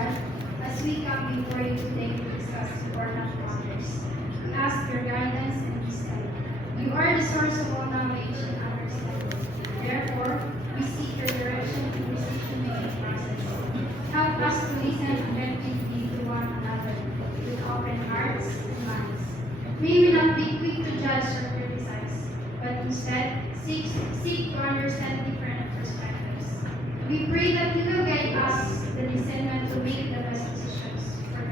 God, as we come before you today to discuss important matters. We ask your guidance and wisdom. You are the source of all knowledge and understanding. Therefore, we seek your direction in this decision-making process. Help us to listen attentively to one another with open hearts and minds. May we not be quick to judge or criticize, but instead seek to understand different perspectives. We pray that you will guide us the discernment to make the best decisions for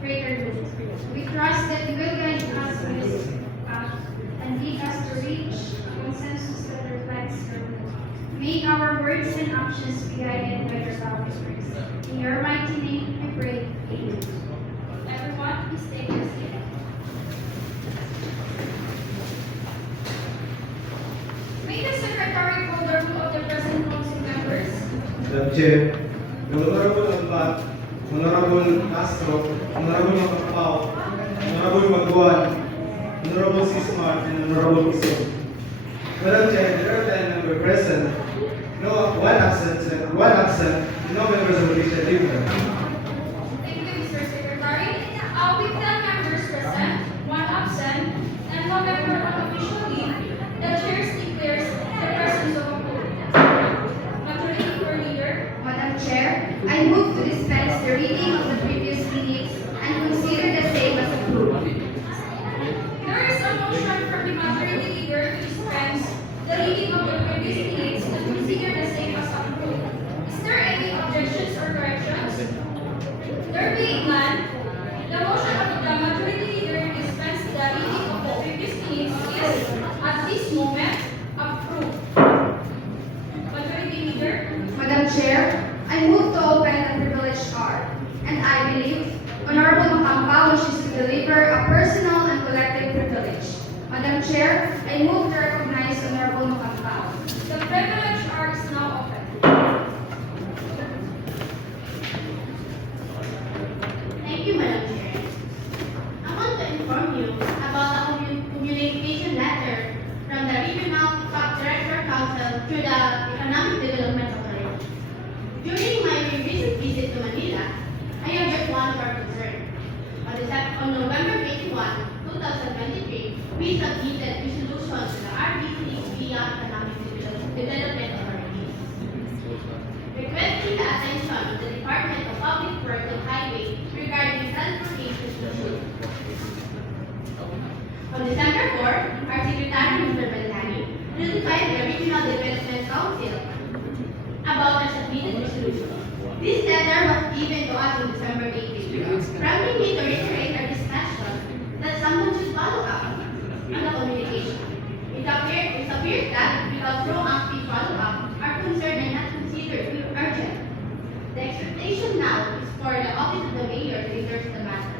greater good. We trust that you will guide us on this path and lead us to reach a consensus that reflects your will. May our words and actions be guided by your values. In your mighty name, we pray. Amen. Everyone, please take your seat. May the Secretary call the roll of the present council members. Madam Chair, the Honorable Ambat, Honorable Castro, Honorable Macapao, Honorable Maguan, Honorable Sismar, and Honorable Quezon. Madam Chair, there are 10 members present, one absent, and no members of the legislature. Thank you, Mr. Secretary. With 10 members present, one absent, and one member on official leave, the chair declares the presence of a quorum. Majority Floor Leader. Madam Chair, I move to dispense the reading of the previous minutes and consider the same as approved. There is a motion from the Majority Leader to dispense the reading of the previous minutes and consider the same as approved. Is there any objections or corrections? There being none, the motion of the Majority Leader to dispense the reading of the previous minutes is, at this moment, approved. Majority Leader. Madam Chair, I move to open the privileged hour, and I believe Honorable Macampao wishes to deliver a personal and collective privilege. Madam Chair, I move to recognize Honorable Macampao. The privileged hour is now open. Thank you, Madam Chair. I want to inform you about a communication letter from the Regional Director Council to the Economic Development Authority. During my recent visit to Manila, I addressed one of our concerns. On November 21, 2023, we submitted resolutions to the RDC via Economic Development Authority, requesting the attention of the Department of Public Works and Highway regarding transportation issues. On December 4, our Secretary, Mr. Bantani, notified the Regional Development Council about our submitted resolution. This letter was given to us on December 18, prompting me to reiterate our discussion that someone should follow up on the communication. It appears that without proactive follow-up, our concerns are not considered urgent. The expectation now is for the Office of the Mayor to research the matter.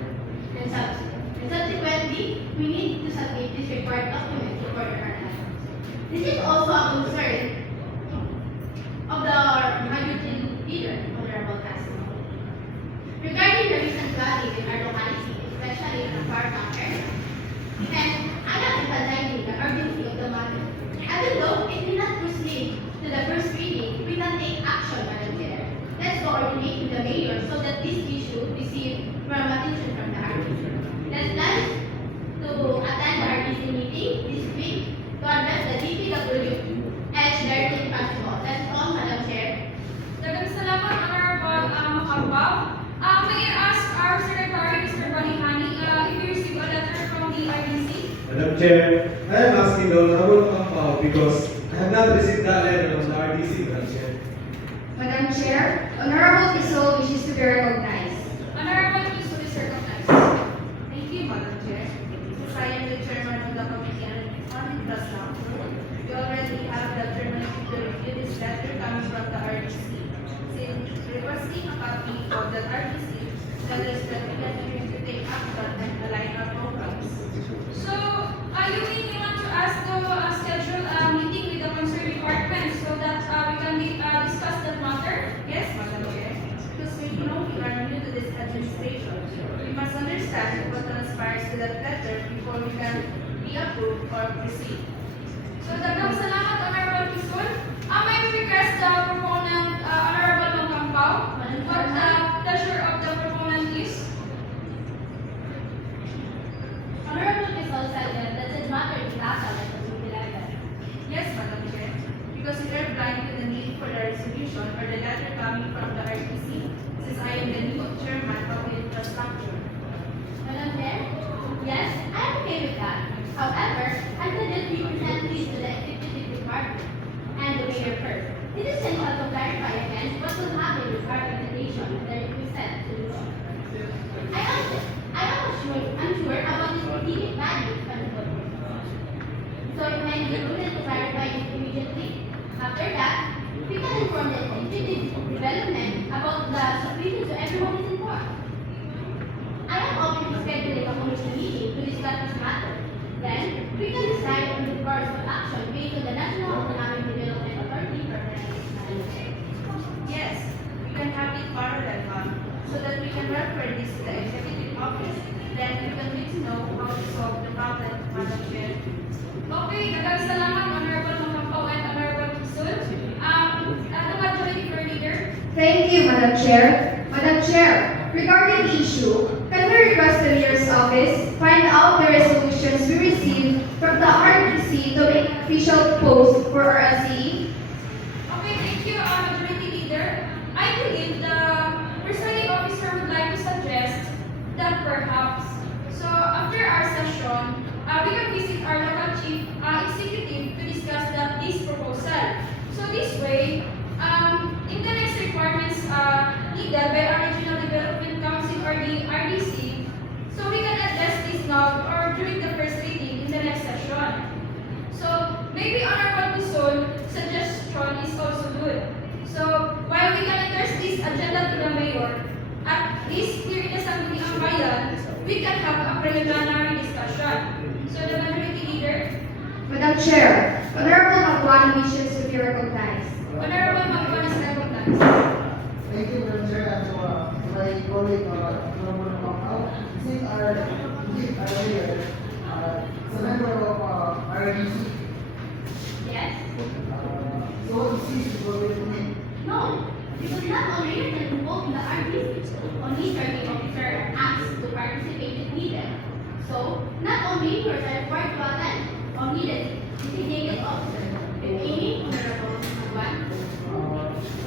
And subsequently, we need to submit this required document to further our efforts. This is also a concern of the Majority Leader, Honorable Castro. Regarding the recent flooding in our locality, especially in the far north area, and I am emphasizing the urgency of the matter. Even though it did not proceed to the first reading, we can take action, Madam Chair. Let's coordinate with the Mayor so that this issue receives firm attention from the RDC. Let's plan to attend the RDC meeting this week to address the DPW and their possible. That's all, Madam Chair. Daghang salamat, Honorable Macampao. May I ask our Secretary, Mr. Balihani, if you received a letter from the RDC? Madam Chair, I am asking the Honorable Macapao because I have not received that letter from the RDC, Madam Chair. Madam Chair, Honorable Quezon wishes to be recognized. Honorable Quezon is recognized. Thank you, Madam Chair. Since I am the chairman of the Committee on Infrastructure, we already have the alternative to review this letter coming from the RDC. Since requesting a copy of the RDC, that is that we can begin to take action and align our programs. So, you mean you want to ask to schedule a meeting with the concerned department so that we can discuss that matter? Yes, Madam Chair. Because we know we are new to this administration, we must understand what transpires to that letter before we can be approved or proceed. So, daghang salamat, Honorable Quezon. May we request the proponent, Honorable Macampao, Madam for Chair. because we are blind to the need for the resolution or the letter coming from the RTC, since I am the new chairman of the infrastructure. Madam Chair? Yes, I am okay with that. However, I suggest we present this to the executive department and the mayor first. It is essential to clarify again what will happen with our presentation and the requested solution. I am unsure about the strategic value of the proposal. So it might be prudent to clarify it immediately. After that, we can inform the executive development about the solution so everyone is informed. I am open to scheduling a commission meeting to discuss this matter. Then, we can decide on the course of action based on the National Economic Development Authority for Yes, we can have it parallel, ma'am, so that we can refer this to the executive office. Then we can get to know how to solve the problem, Madam Chair. Okay, daghang salamat, Honorable Makapaw and Honorable Quezon. The majority floor leader. Thank you, Madam Chair. Madam Chair, regarding the issue, can we request the Mayor's office find out the resolutions we received from the RTC to make official post for our SE? Okay, thank you, Majority Leader. I believe the presiding officer would like to suggest that perhaps, so after our session, we can visit our local chief executive to discuss this proposal. So this way, in the next requirements needed by our Regional Development Council or the RDC, so we can address this now or during the first reading in the next session. So maybe Honorable Quezon suggestion is also good. So while we can address this agenda to the mayor, at least here in the Sangguniang Bayan, we can have a preliminary discussion. So the majority leader, Madam Chair, Honorable Magwan wishes to be recognized. Honorable Magwan is recognized. Thank you, Madam Chair, and to my colleague, Honorable Macau. Since our mayor, is a member of RDC, Yes? so what is he going to make? No, because not all mayors can involved in the RDC. Only serving officer are asked to participate if needed. So, not all mayors are required to attend. Only the designated officer. If any, Honorable Magwan.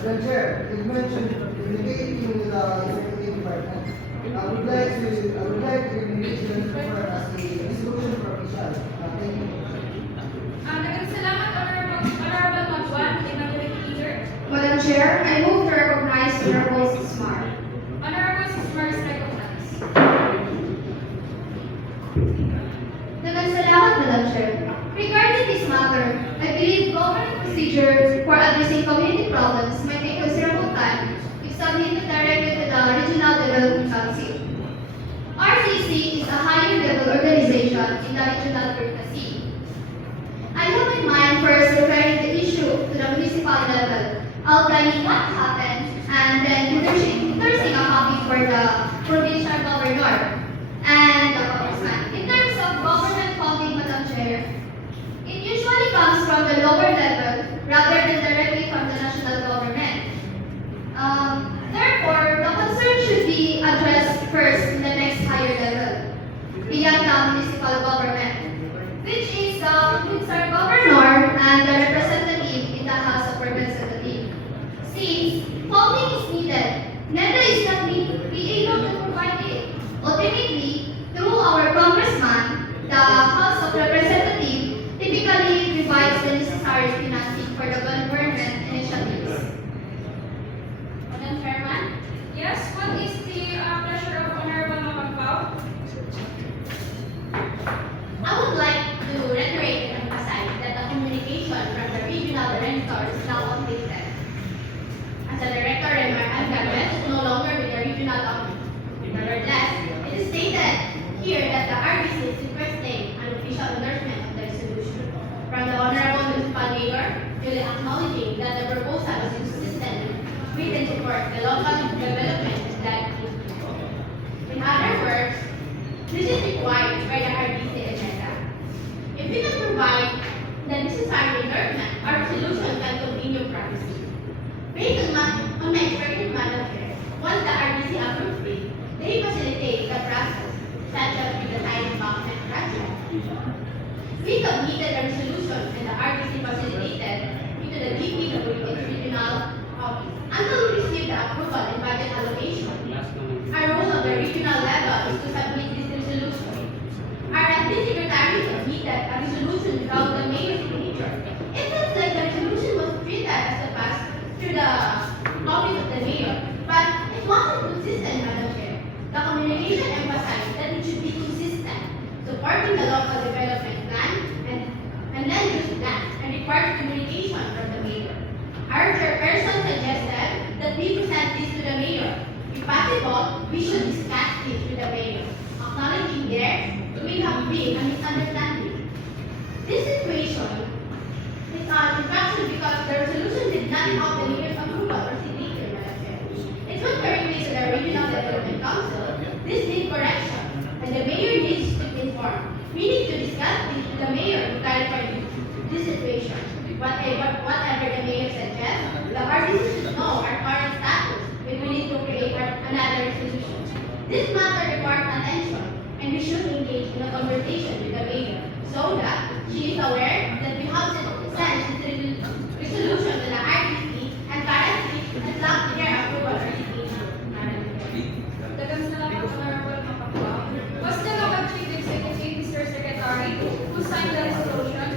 Madam Chair, you mentioned communicating with the executive department. I would like to engage them for as a resolution for official. Thank you. Daghang salamat, Honorable Magwan, the majority leader. Madam Chair, I move to recognize Honorable Smart. Honorable Sismar is recognized. Daghang salamat, Madam Chair. Regarding this matter, I believe government procedures for addressing community problems might take considerable time if submitted directly to the Regional Development Council. RCC is a higher level organization in the regional bureaucracy. I have in mind first referring the issue to the municipal level, outlining what happened, and then endorsing a copy for the provincial governor and the congressman. In terms of government funding, Madam Chair, it usually comes from the lower level rather than directly from the national government. Therefore, the concern should be addressed first in the next higher level, beyond the municipal government, which is the provincial governor and the representative in the House of Representatives. Since funding is needed, NEDA is not be able to provide it. Ultimately, through our congressman, the House of Representatives typically provides the necessary financing for the government initiatives. Madam Chairman. Yes, what is the pleasure of Honorable Makapaw? I would like to reiterate and emphasize that the communication from the regional director is now updated. As a director, Alvarez is no longer with the regional office. Nevertheless, it is stated here that the RDC is requesting an official endorsement of the resolution from the Honorable Municipal Mayor, duly acknowledging that the proposal is consistent with and support the local development and land use people. In other words, this is required by the RDC agenda. If we can provide the necessary endorsement, our resolution can continue practicing. Based on my experience, Madam Chair, once the RDC approves it, they facilitate the process, such as with the time bounded project. We submitted a resolution and the RDC facilitated into the resolution without the mayor's signature. It looks like the resolution was treated as a pass through the office of the mayor, but it wasn't consistent, Madam Chair. The communication emphasized that it should be consistent, supporting the local development plan and land use plan, and requires communication from the mayor. Our chairperson suggested that we present this to the mayor. If possible, we should discuss this with the mayor, acknowledging there may have been a misunderstanding. This situation is unstructured because the resolution did not have the mayor's approval or signature, Madam Chair. It was carried to the Regional Development Council. This needs correction, and the mayor needs to inform. We need to discuss this with the mayor to clarify this situation. Whatever the mayor suggests, the parties should know our current status if we need to create another resolution. This matter requires attention, and we should engage in a conversation with the mayor so that she is aware that we have sent this resolution to the RDC and currently has lacked their approval or signature. Madam Chair. Dagang salamat, Honorable Mapakwa. Was the local chief executive, Mr. Secretary, who signed the resolution?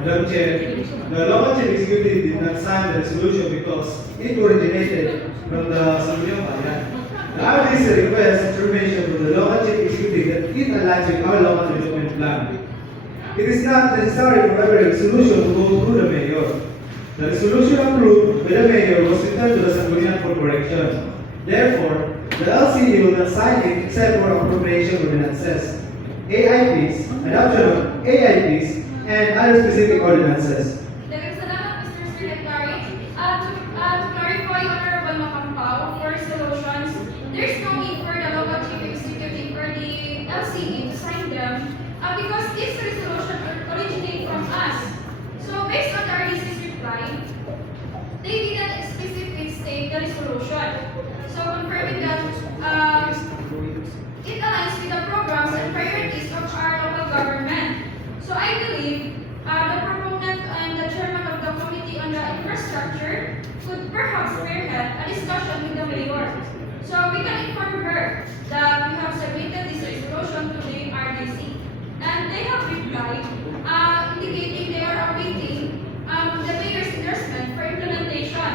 Madam Chair, the local chief executive did not sign the resolution because it originated from the Sangguniang Bayan. The RDC requests information from the local chief executive that it aligns with our local development plan. It is not necessary for every resolution to go through the mayor. The resolution approved by the mayor was returned to the Sangguniang for correction. Therefore, the LCD will not sign it except for appropriation ordinances, AIPs, adoption of AIPs, and other specific ordinances. Dagang salamat, Mr. Secretary. To clarify, Honorable Makampaw, for resolutions, there's no need for the local chief executive or the LCE to sign them because this resolution originates from us. So based on the RDC's reply, they didn't specifically state the resolution. So confirming that it aligns with the programs and priorities of our local government. So I believe the proponent and the chairman of the committee on the infrastructure could perhaps spearhead a discussion with the mayor. So we can inform her that we have submitted this resolution to the RDC. And they have replied, indicating they are awaiting the mayor's endorsement for implementation.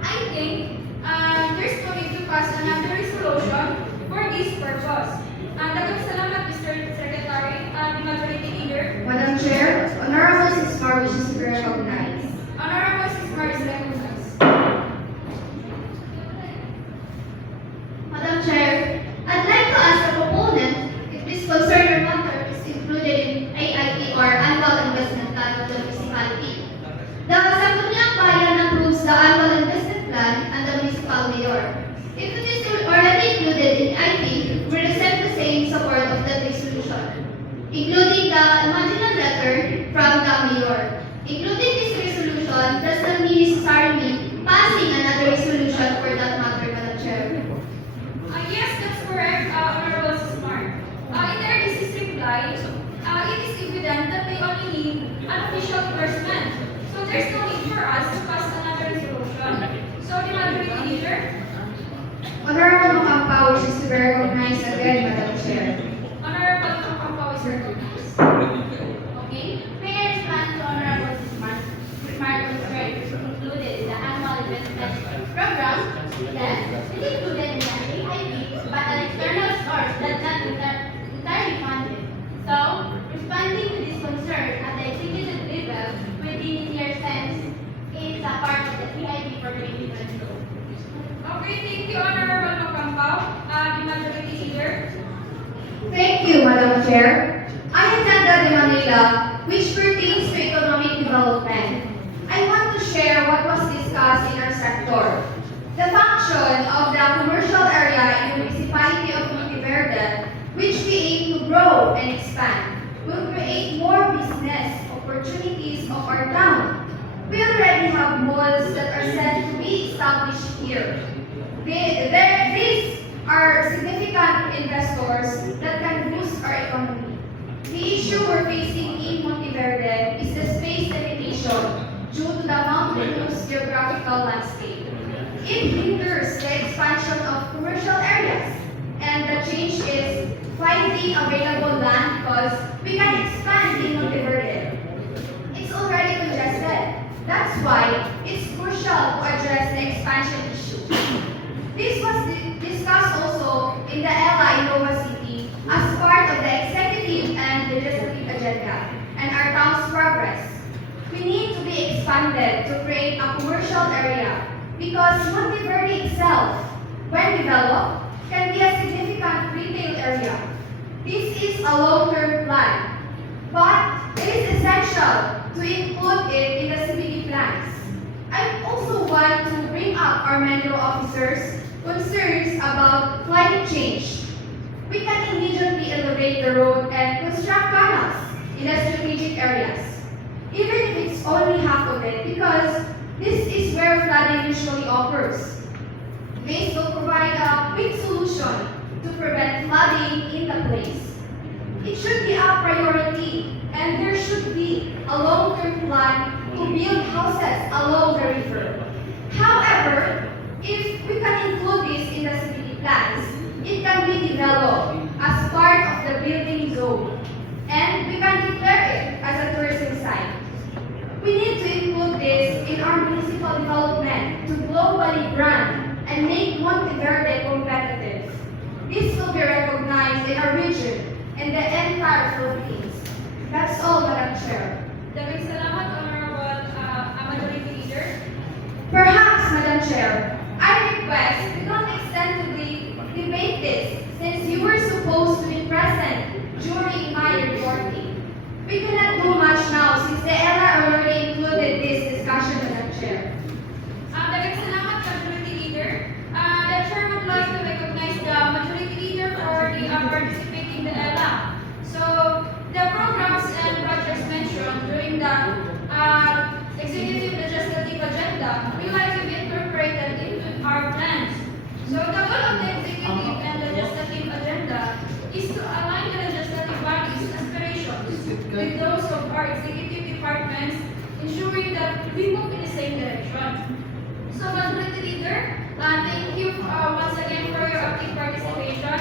I think there's no need to pass another resolution for this purpose. Dagang salamat, Mr. Secretary, the Majority Leader. Madam Chair, Honorable Sismar wishes to be recognized. Honorable Sismar is recognized. Madam Chair, I'd like to ask the proponent if this concern or matter is included in AIP or Annual Investment Plan of the municipality. The Sangguniang Bayan approves the Annual Investment Plan and the municipal mayor. If it is already included in AIP, we resent the same support of that resolution, including the marginal letter from the mayor. Including this resolution does not necessarily passing another resolution for that matter, Madam Chair. Yes, that's correct, Honorable Sismar. In their RDC's reply, it is evident that they only need an official endorsement. So there's no need for us to pass another resolution. So the Majority Leader. Honorable Makampaw wishes to be recognized again, Madam Chair. Honorable Makampaw is recognized. Okay? May I respond to Honorable Sismar's remark concern included in the annual investment program? Yes, it is included in the AIP, but an external source does not entirely fund it. So, responding to this concern at the executive level within easier sense is a part of the AIP for 2022. Okay, thank you, Honorable Makampaw, the Majority Leader. Thank you, Madam Chair. I attended in Manila, which pertains to economic development. I want to share what was discussed in our sector. The function of the commercial area in the municipality of Monteverde, which we aim to grow and expand, will create more business opportunities of our town. We already have malls that are set to be established here. These are significant investors that can boost our economy. The issue we're facing in Monteverde is the space limitation due to the mountainous geographical landscape. It hinders the expansion of commercial areas, and the change is finding available land because we can expand in Monteverde. It's already congested. That's why it's crucial to address the expansion issue. This was discussed also in the ELA in Nova City as part of the executive and legislative agenda and our town's progress. We need to be expanded to create a commercial area because Monteverde itself, when developed, can be a significant retail area. This is a long-term plan, but it is essential to include it in the CBD plans. I also want to bring up our Metro officers' concerns about climate change. We can immediately elevate the road and construct canals in the strategic areas, even if it's only half of it, because this is where flooding usually occurs. This will provide a quick solution to prevent flooding in the place. It should be a priority, and there should be a long-term plan to build houses along the river. However, if we can include this in the CBD plans, it can be developed as part of the building zone, and we can declare it as a tourism site. We need to include this in our municipal development to globally brand and make Monteverde competitive. This will be recognized in our region and the entire Philippines. That's all, Madam Chair. Daghang salamat, Honorable Majority Leader. Perhaps, Madam Chair, I request we don't extensively debate this since you were supposed to be present during my reporting. We cannot do much now since the ELA already included this discussion, Madam Chair. Daghang salamat, Majority Leader. The Chair would like to recognize the Majority Leader for the participating in the ELA. So, the programs and projects mentioned during the executive legislative agenda will likely be incorporated into our plans. So, the goal of the executive and legislative agenda is to align the legislative body's aspirations with those of our executive departments, ensuring that we move in the same direction. So, Majority Leader, thank you once again for your active participation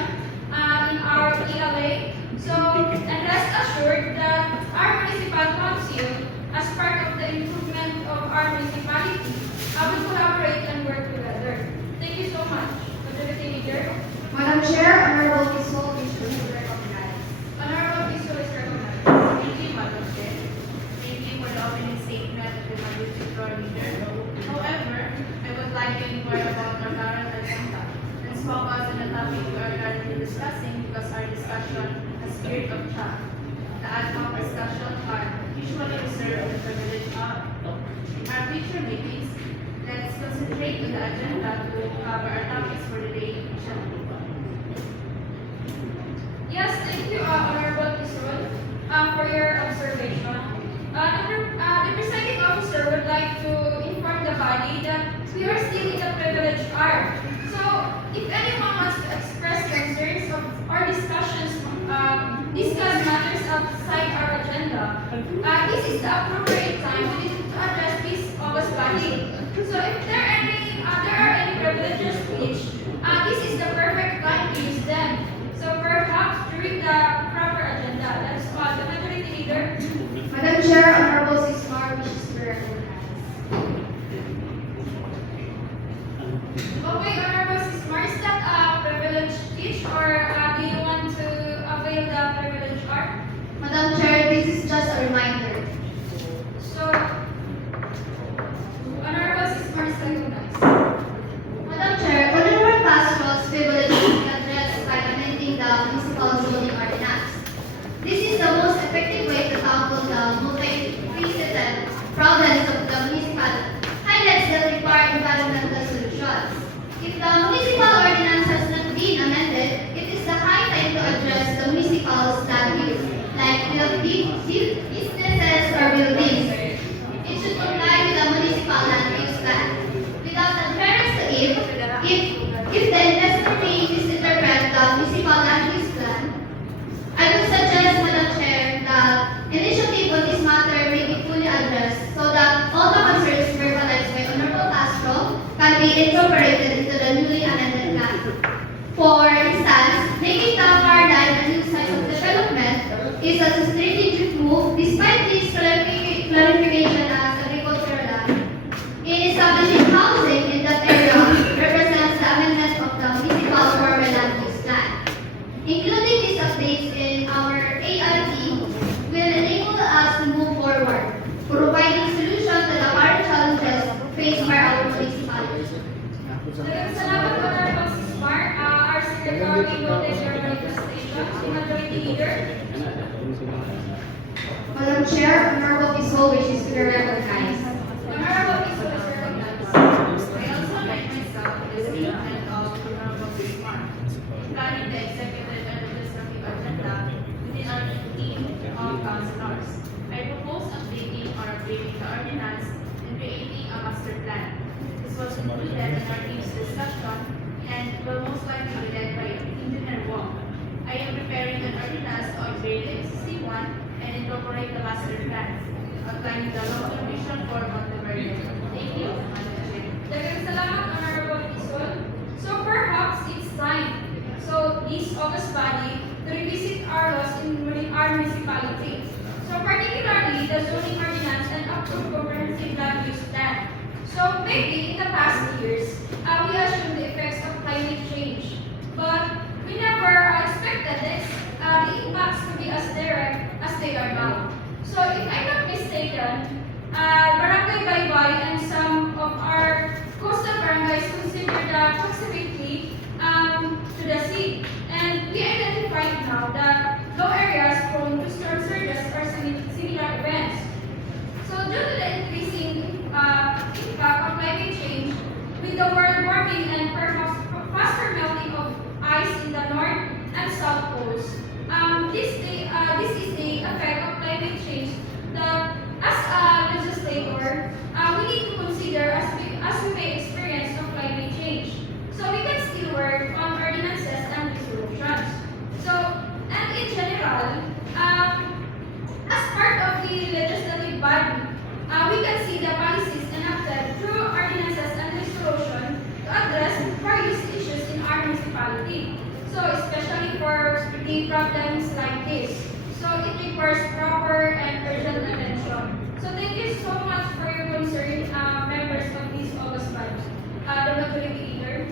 in our ELA. So, and rest assured that our municipal council, as part of the improvement of our municipality, will collaborate and work together. Thank you so much, Majority Leader. Madam Chair, Honorable Kisol, is recognized. Honorable Kisol is recognized. Thank you, Madam Chair. Thank you for the opening statement of the Majority Leader. However, I would like to inquire about our current agenda. Let's focus on the topic we are currently discussing because our discussion has veered off track. The ad hoc discussions are usually reserved for the privileged hour. In our future meetings, let's concentrate on the agenda to cover our topics for the day. Yes, thank you, Honorable Kisol, for your observation. The presiding officer would like to inform the body that we are still in the privileged hour. So, if anyone wants to express concerns or discuss matters outside our agenda, this is the appropriate time to address this august body. So, if there are any privileges speech, this is the perfect time to use them. So, perhaps during the proper agenda. That's all. The Majority Leader. Madam Chair, Honorable Sismar wishes to be recognized. Okay, Honorable Sismar, is that a privileged speech or do you want to avail the privilege art? Madam Chair, this is just a reminder. So, Honorable Sismar is recognized. Madam Chair, Honorable Castro's privilege will be addressed by amending the municipal zoning ordinance. This is the most effective way to tackle the multi-faceted problems of the municipality. Highlights that require environmental solutions. If the municipal ordinance has not been amended, it is the high time to address the municipal land use, like businesses or buildings. It should comply with the municipal land use plan. Without adherence to it, if the investor may misinterpret the municipal land use plan, I would suggest, Madam Chair, that initiative on this matter may be fully addressed so that all the concerns verbalized by Honorable Castro can be incorporated into the newly amended plan. For instance, making the paradigm and is a strategic move despite its clarification as agricultural land. In establishing housing in that area represents the amendment of the municipal former land use plan. Including these updates in our ART will enable us to move forward, providing solution to the current challenges faced by our municipality. Daghang salamat, Honorable Sismar. Our Secretary noted your manifestation. Si Majority Leader. Madam Chair, Honorable Pisol wishes to be recognized. Honorable Piso is recognized. I also like myself the statement of Honorable Bismarck regarding the executive and legislative agenda within our team of councilors. I propose updating or upgrading the ordinance and creating a master plan. This was included in our team's discussion and will most likely be led by Engineer Wong. I am preparing an ordinance to upgrade the existing one and incorporate the master plan, outlining the long-term vision for Monteverde. Thank you, Madam Chair. Daghang salamat, Honorable Pisol. So perhaps it's time. So this August body to revisit our laws in our municipality. So particularly the zoning ordinance and approved comprehensive land use plan. So maybe in the past years, we assumed the effects of climate change, but we never expected the impacts to be as direct as they are now. So if I'm not mistaken, Barangay Baybay and some of our coastal barangays consider the proximity to the sea, and we identified now the low areas prone to storm surges or similar events. So due to the increasing impact of climate change, with the world warming and perhaps faster melting of ice in the north and south poles, this is the effect of climate change that, as a legislator, we need to consider as we may experience of climate change. So we can still work on ordinances and resolutions. So, and in general, as part of the legislative body, we can see the policies enacted through ordinances and resolution to address various issues in our municipality. So especially for the problems like this. So it requires proper and urgent attention. So thank you so much for your concern, members of this August body. The Majority Leader.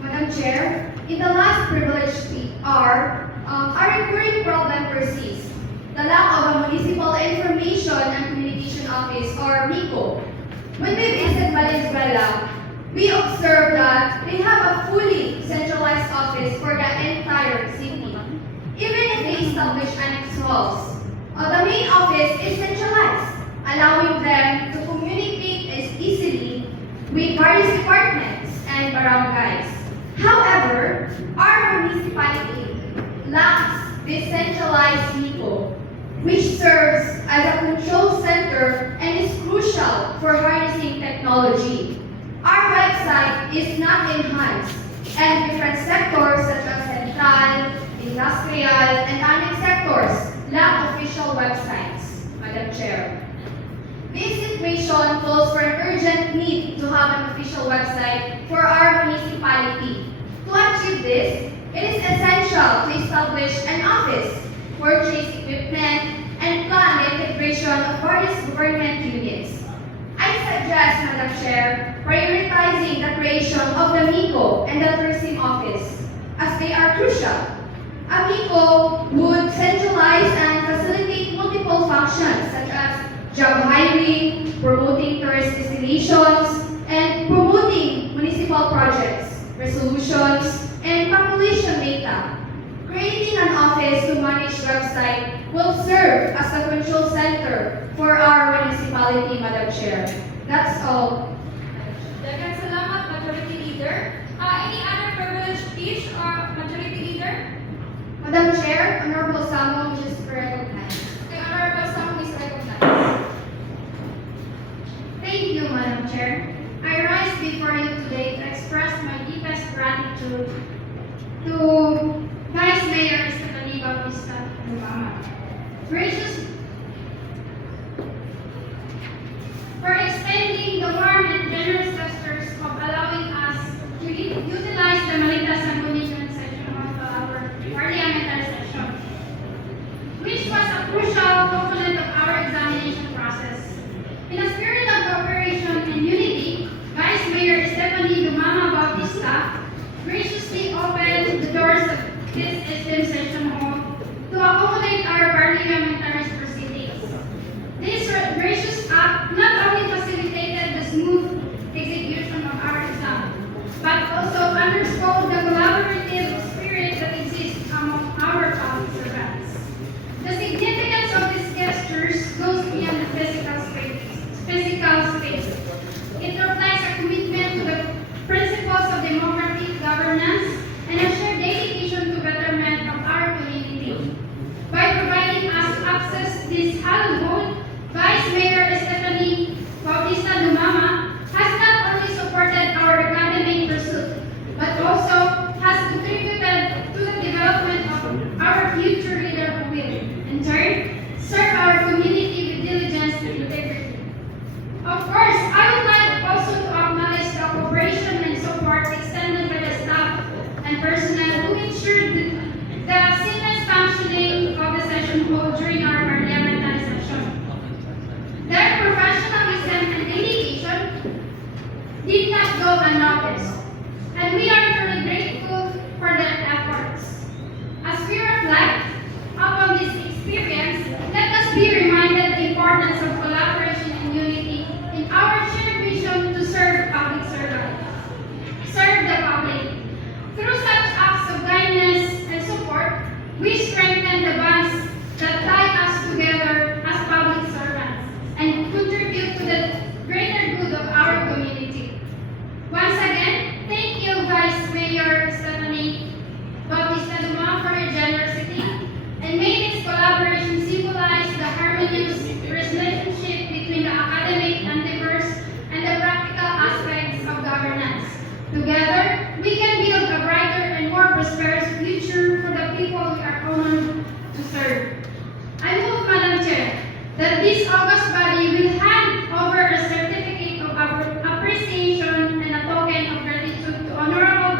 Madam Chair, in the last privileged hour, our recurring problem persists. The lack of a Municipal Information and Communication Office or MICO. When we visited Valenzuela, we observed that they have a fully centralized office for the entire city. Even if they establish annex halls, the main office is centralized, allowing them to communicate as easily with various departments and barangays. However, our municipality lacks this centralized MICO, which serves as a control center and is crucial for harnessing technology. Our website is not enhanced, and different sectors such as central, industrial, and annex sectors lack official websites, Madam Chair. This situation calls for an urgent need to have an official website for our municipality. To achieve this, it is essential to establish an office, purchase equipment, and plan the integration of various government units. I suggest, Madam Chair, prioritizing the creation of the MICO and the tourism office, as they are crucial. A MICO would centralize and facilitate multiple functions such as job hiring, promoting tourist destinations, and promoting municipal projects, resolutions, and population data. Creating an office to manage website will serve as a control center for our municipality, Madam Chair. That's all. Daghang salamat, Majority Leader. Any other privileged speech or Majority Leader? Madam Chair, Honorable Samo wishes to recognize. The Honorable Sam is recognized. Thank you, Madam Chair. I rise before you today to express my deepest gratitude to Vice Mayor Stephanie Bautista Lubama. Gracious for extending the warm and generous gestures of allowing us to utilize the Malitas and Commission section of our parliamentary session, which was a graciously opened the doors of this esteemed session hall to accommodate our parliamentary proceedings. This gracious act not only facilitated the smooth execution of our exam, but also underscored the collaborative spirit that exists among our public servants. The significance of these gestures goes beyond the physical space. It reflects a commitment to the principles of democratic governance and a shared dedication to betterment of our community. By providing us access to this hallowed hall, Vice Mayor Stephanie Bautista Dumama has not only supported our academic pursuit, but also has contributed to the development of our future leader who will, in turn, serve our community with diligence and integrity. Of course, I would like also to acknowledge the cooperation and support extended by the staff and personnel who ensured the seamless functioning of the session hall during our parliamentary session. Their professionalism and dedication did not go unnoticed, and we are truly grateful for their efforts. As we reflect upon this experience, let us be reminded the importance of collaboration and unity in our shared vision to serve the public. Through such acts of kindness and support, we strengthen the bonds that tie us together as public servants and contribute to the greater good of our community. Once again, thank you, Vice Mayor Stephanie Bautista Dumama, for your generosity, and may this collaboration symbolize the harmonious relationship between the academic endeavors and the practical aspects of governance. Together, we can build a brighter and more prosperous future for the people we are honored to serve. I move, Madam Chair, that this august body will hand over a certificate of appreciation and a token of gratitude to Honorable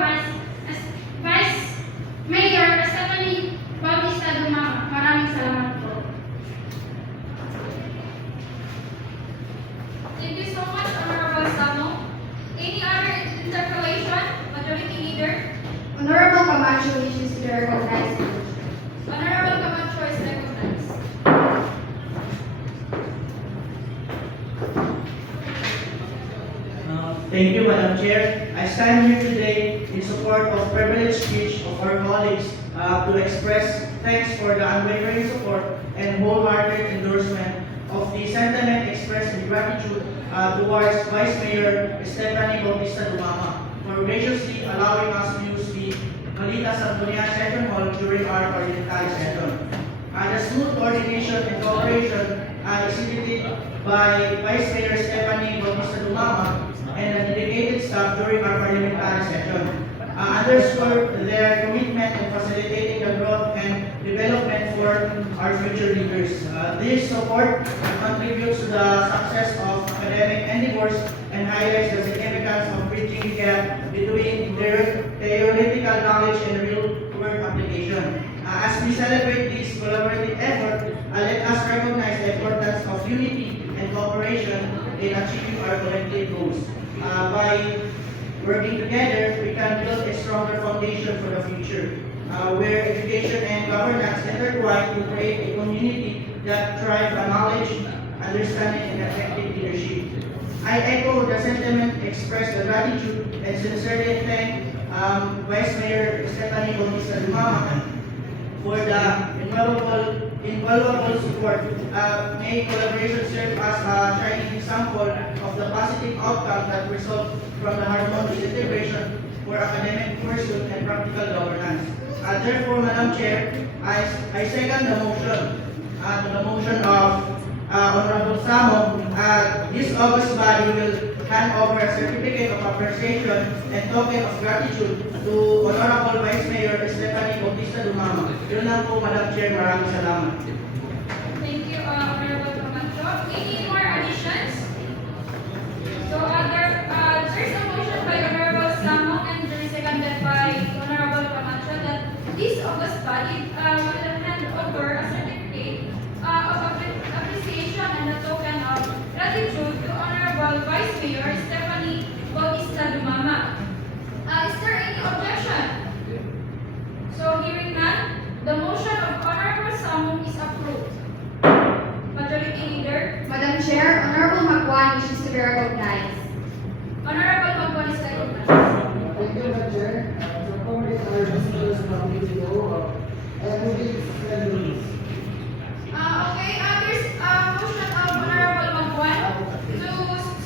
Vice Mayor Stephanie Bautista Dumama. Maraming salamat po. Thank you so much, Honorable Samo. Any other interpellation, Majority Leader? Honorable Camacho wishes to recognize you. Honorable Camacho is recognized. Thank you, Madam Chair. I stand here today in support of privileged speech of our colleagues to express thanks for the unwavering support and wholehearted endorsement of the sentiment expressed in gratitude towards Vice Mayor Stephanie Bautista Dumama for graciously allowing us to use the Malita Santonia Session Hall during our parliamentary session. The smooth coordination and cooperation exhibited by Vice Mayor Stephanie Bautista Dumama and the dedicated staff during our parliamentary session underscore their commitment in facilitating the growth and development for our future leaders. This support contributes to the success of academic endeavors and highlights the significance of bridging the gap between their theoretical knowledge and real-world application. As we celebrate this collaborative effort, let us recognize the importance of unity and cooperation in achieving our collective goals. By working together, we can build a stronger foundation for the future, where education and governance intertwine to create a community that thrives on knowledge, understanding, and effective leadership. I echo the sentiment expressed with gratitude and sincerely thank Vice Mayor Stephanie Bautista Dumama for the invaluable support. May collaboration serve as a shining example of the positive outcome that result from the harmonious integration for academic pursuit and practical governance. Therefore, Madam Chair, I second the motion to the motion of Honorable Samo. This August body will hand over a certificate of appreciation and token of gratitude to Honorable Vice Mayor Stephanie Bautista Dumama. Yun lang po, Madam Chair. Maraming salamat. Thank you, Honorable Camacho. Any more additions? So, there's a motion by Honorable Samo and there is seconded by Honorable Camacho that this August body will hand over a certificate of appreciation and a token of gratitude to Honorable Vice Mayor Stephanie Bautista Dumama. Is there any objection I am moving to suspend the rules. Okay, there's a motion of Honorable Magwan to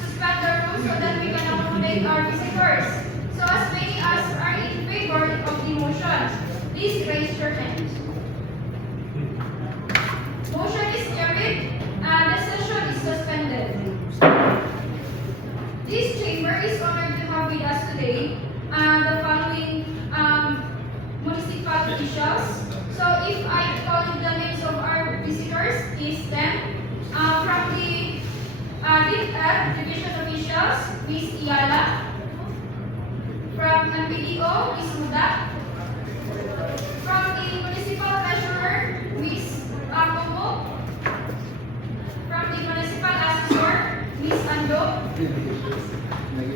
suspend the rules so that we can accommodate our visitors. So as many as are in favor of the motion, please raise your hand. Motion is carried. The session is suspended. This chamber is honored to have with us today the following municipal officials. So if I call the names of our visitors, please stand. From the DepEd division officials, Ms. Iyala. From MPDO, Ms. Muda. From the municipal treasurer, Ms. Como. From the municipal assessor, Ms. Ando.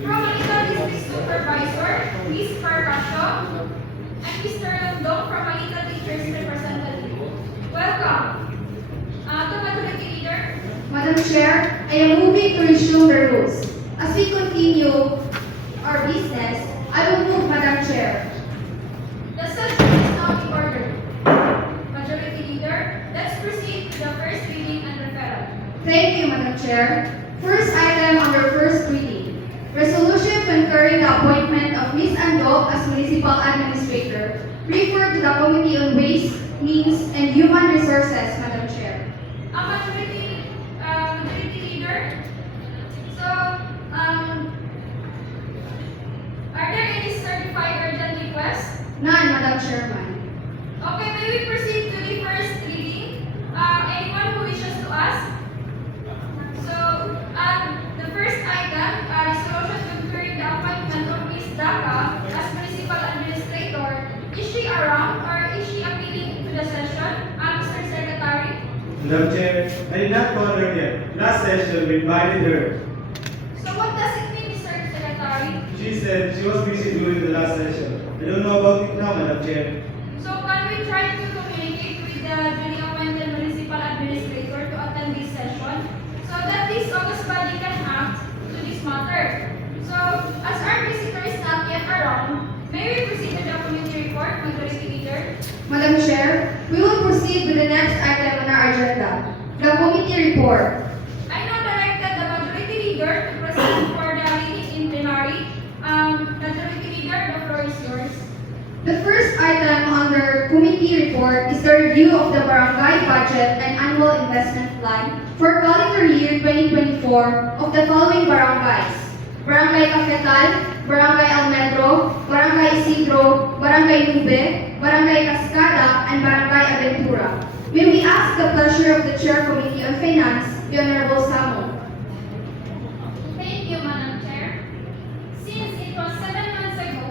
From Manila District Supervisor, Ms. Carrasco. And Mr. London from Manila Teachers Representative. Welcome. To Majority Leader. Madam Chair, I am moving to resume the rules. As we continue our business, I will move, Madam Chair. The session is now in order. Majority Leader, let's proceed to the first reading and referral. Thank you, Madam Chair. First item under first reading. Resolution concurring the appointment of Ms. Andok as Municipal Administrator. Referred to the Committee on Waste, Means, and Human Resources, Madam Chair. Majority Leader. So, are there any certified urgent requests? None, Madam Chairman. Okay, may we proceed to the first reading? Anyone who wishes to ask? So, the first item, resolution concurring the appointment of Ms. Daca as Municipal Administrator. Is she around or is she appealing to the session? Mr. Secretary? Madam Chair, I did not call her yet. Last session, we invited her. So what does it mean, Mr. Secretary? She said she was busy during the last session. I don't know about it now, Madam Chair. So can we try to communicate with the duly appointed Municipal Administrator to attend this session so that this August body can act to this matter? So as our visitor is not yet around, may we proceed to the committee report, Majority Leader? Madam Chair, we will proceed with the next item on our agenda, the committee report. I now directed the Majority Leader to proceed for the reading in plenary. Majority Leader, the floor is yours. The first item under committee report is the review of the barangay budget and annual investment plan for calendar year 2024 of the following barangays: Barangay Cafetal, Barangay Almendro, Barangay Isidro, Barangay Nube, Barangay Cascada, and Barangay Aventura. May we ask the pleasure of the Chair Committee on Finance, the Honorable Samo. Thank you, Madam Chair. Since it was 7 months ago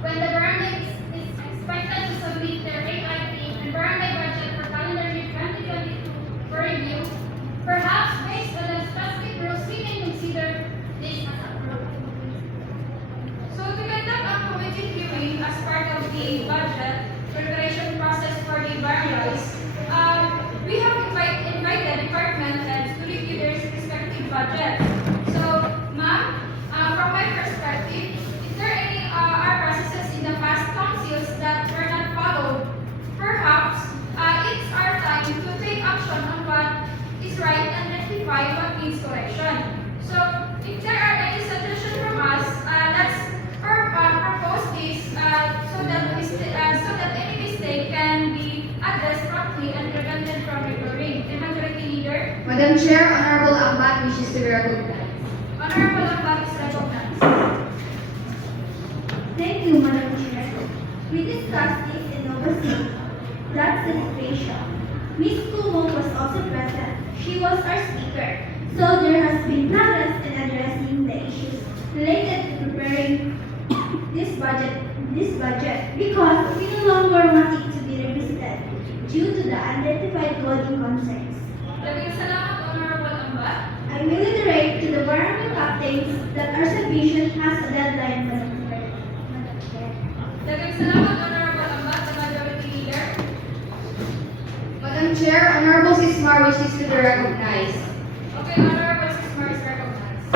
when the barangay is expected to submit their rate item and barangay budget for calendar year 2022 for review, perhaps based on the specific rules, we can consider this as approved. So to conduct a committee hearing as part of the budget preparation process for the barangays, we have invited department heads to review their respective budgets. So, ma'am, from my perspective, is there any our processes in the past councils that were not followed? Perhaps it's our time to take action on what is right and rectify what needs correction. So, if there are any suggestions from us, let's propose this so that any mistake can be addressed promptly and prevented from recurring. The Majority Leader, Madam Chair, Honorable Ahmad wishes to be recognized. Honorable Ambat is recognized. Thank you, Madam Chair. We discussed this in overseas. That's the situation. Ms. Kumo was also present. She was our speaker. So there has been progress in addressing the issues related to preparing this budget because we no longer want it to be revisited due to the identified coding concerns. Daghang salamat, Honorable Ambat. I will reiterate to the barangay captains that our submission has a deadline, Madam Chair. Daghang salamat, Honorable Ambat, the Majority Leader. Madam Chair, Honorable Sismar wishes to be recognized. Okay, Honorable Sismar is recognized.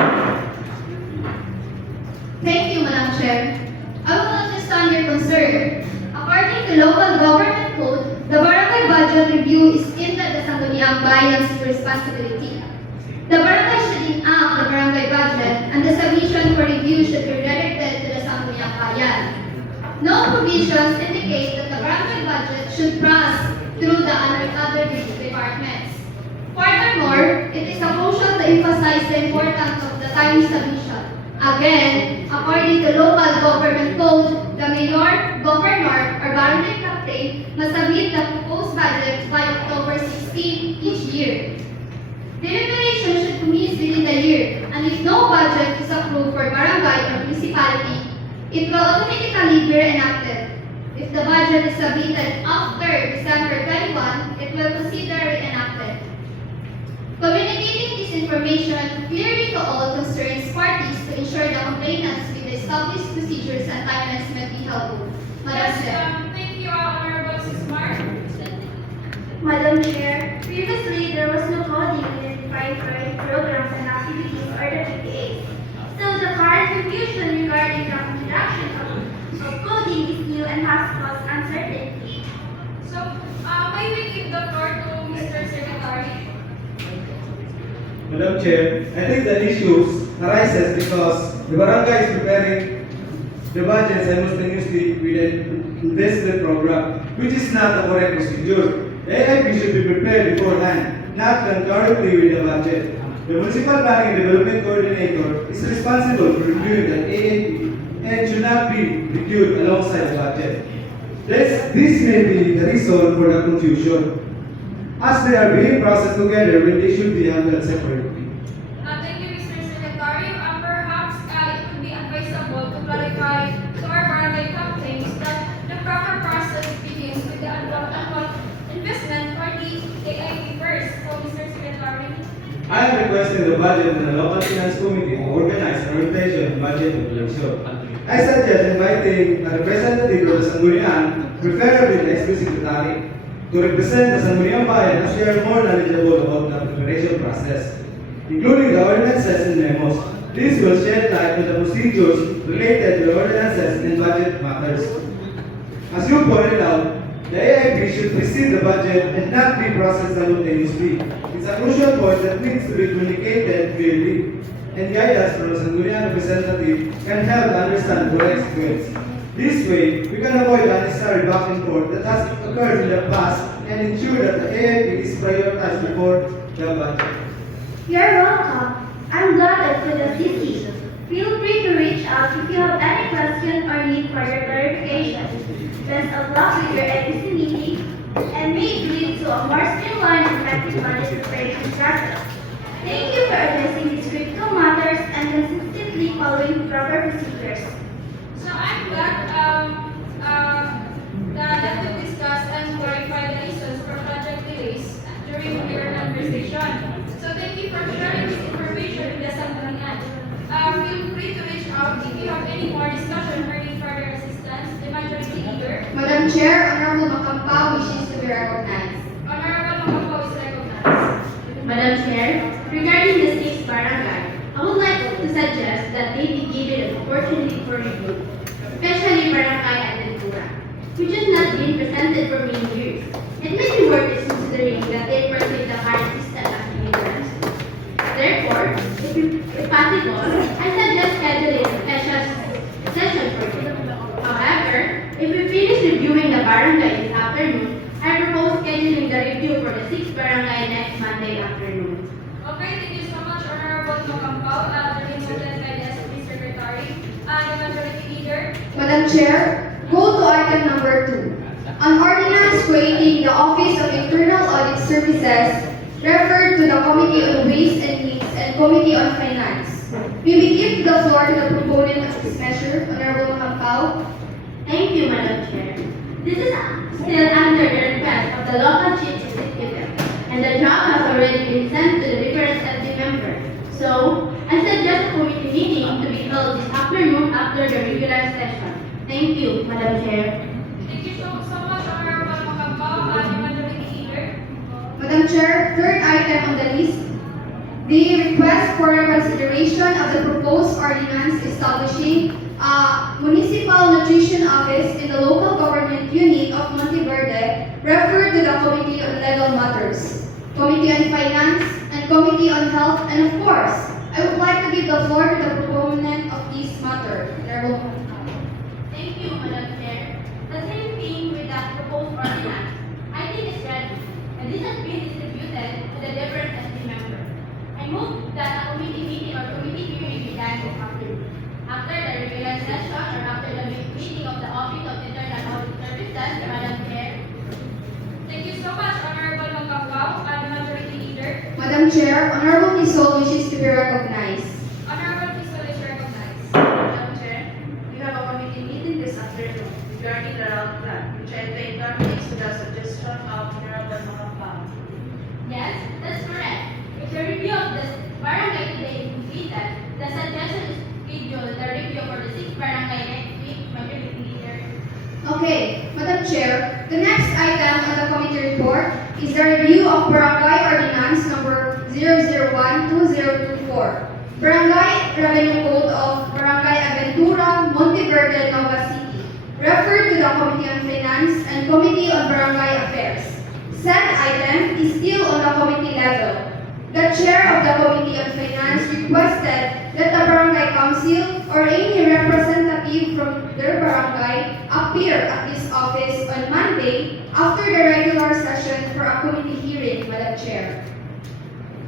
Thank you, Madam Chair. I will understand your concern. According to Local Government Code The barangay budget review is instead the Sangguniang Bayan's responsibility. The barangay should enact the barangay budget and the submission for review should be directed to the Sangguniang Bayan. No provisions indicate that the barangay budget should pass through the other departments. Furthermore, it is a motion to emphasize the importance of the timely submission. Again, according to local government code, the mayor, governor, or barangay captain must submit the proposed budget by October 16 each year. Deliberation should commence within the year, and if no budget is approved for barangay or municipality, it will automatically be enacted. If the budget is submitted after December 21, it will consider enacted. Communicating this information clearly to all concerned parties to ensure the complainants with the established procedures and timelines may be held. Madam Yes, Chair. thank you, Honorable Sismar. Madam Chair, previously there was no coding identified for any programs and activities or the PPAs. So the current confusion regarding the introduction of coding is new and has caused uncertainty. So, may we give the floor to Mr. Secretary? Madam Chair, I think the issues arises because the barangay is preparing the budget simultaneously with an investment program, which is not the correct procedure. The AIP should be prepared beforehand, not concurrently with the budget. The Municipal Planning and Development Coordinator is responsible for reviewing the AIP and should not be reviewed alongside the budget. This may be the reason for the confusion, as they are being processed together when they should be handled separately. Thank you, Mr. Secretary. Perhaps it would be advisable to clarify to our barangay captains that the proper process begins with the annual investment for the AIP first. So, Mr. Secretary. I am requesting the budget and the local finance committee to organize a rotation and budget evaluation. I suggest inviting a representative of the Sangguniang, preferably the SB Secretary, to represent the Sangguniang Bayan as they are more knowledgeable about the preparation process, including the ordinances and memos. This will shed light on the procedures related to the ordinances and budget matters. As you pointed out, the AIP should precede the budget and not be processed simultaneously. It's a crucial point that needs to be communicated clearly, and guidance from the Sangguniang representative can help to understand correct sequence. This way, we can avoid unnecessary back and forth that has occurred in the past and ensure that the AIP is prioritized before the budget. You're welcome. I'm glad I could assist you. Feel free to reach out if you have any questions or need further clarification. Best of luck with your ABC meeting, and may it lead to a more streamlined and effective budget preparation process. Thank you for addressing these critical matters and consistently following proper procedures. So I'm glad that we discussed and clarified the reasons for project delays during your conversation. So thank you for sharing this information with the Sangguniang. Feel free to reach out if you have any more discussion or need further assistance. The majority leader, Madam Chair, Honorable Makampao wishes to be recognized. Honorable Makapaw is recognized. Madam Chair, regarding the 6th barangay, I would like to suggest that they be given an opportunity for review, especially barangay Adenpura, which has not been presented for many years. It may be worth considering that they pursue the current system as hindrance. Therefore, if possible, I suggest scheduling a special session for it. However, if we finish reviewing the barangay this afternoon, I propose scheduling the review for the 6th barangay next Monday afternoon. Okay, thank you so much, Honorable Makapaw. Duly noted by the SP Secretary. The majority leader, Madam Chair, go to item number 2. An ordinance creating the Office of Internal Audit Services referred to the Committee on Ways and Means and Committee on Finance. We will give the floor to the proponent of this measure, Honorable Makampao. Thank you, Madam Chair. This is still under the request of the local chief executive, and the draft has already been sent to the different LD members. So, I suggest a committee meeting to be held this afternoon after the regular session. Thank you, Madam Chair. thank you so much, Honorable Makapaw. The majority leader, Madam Chair, third item on the list, the request for consideration of the proposed ordinance establishing a municipal nutrition office in the local government unit of Monteverde referred to the Committee on Legal Matters, Committee on Finance, and Committee on Health, and of course, I would like to give the floor to the proponent of this matter, Honorable Thank you, Madam Chair. The same thing with the proposed ordinance. I think it's ready, and this has been distributed to the different SB members. I move that a committee meeting or committee hearing be done this afternoon. After the regular session or after the meeting of the Office of Internal Audit Services, Madam Chair. Thank you so much, Honorable Magkapao and Majority Leader. Madam Chair, Honorable Tissot wishes to be recognized. Honorable Tissot is recognized. Madam Chair, we have a committee meeting this afternoon regarding the route plan, which I think accommodates to the suggestion of Honorable Makapao. Yes, that's correct. If the review of the barangay today is completed, the suggestion is scheduled the review for the 6th barangay next week, Majority Leader. Okay, Madam Chair, the next item on the committee report is the review of Barangay Ordinance number 001-2024, Barangay Revenue Code of Barangay Aventura, Monteverde, Nova City, referred to the Committee on Finance and Committee on Barangay Affairs. Said item is still on the committee level. The chair of the Committee on Finance requested that the Barangay Council or any representative from their barangay appear at this office on Monday after the regular session for a committee hearing, Madam Chair.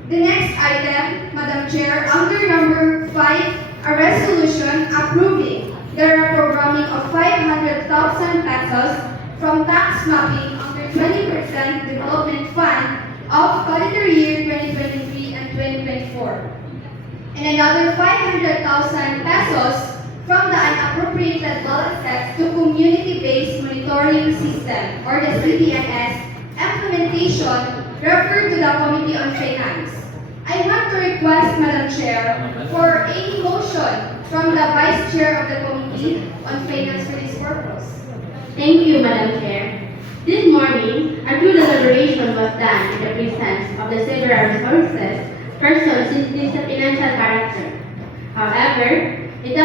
The next item, Madam Chair, under number 5, a resolution approving the reprogramming of 500,000 pesos from tax mapping under 20% Development Fund of calendar year 2023 and 2024, and another 500,000 pesos from the unappropriated balances to Community-Based Monitoring System or the CBMS implementation referred to the Committee on Finance. I want to request, Madam Chair, for any motion from the Vice Chair of the Committee on Finance for this purpose. Thank you, Madam Chair. This morning, a due deliberation was done in the presence of the several resources persons in the financial character. However, it is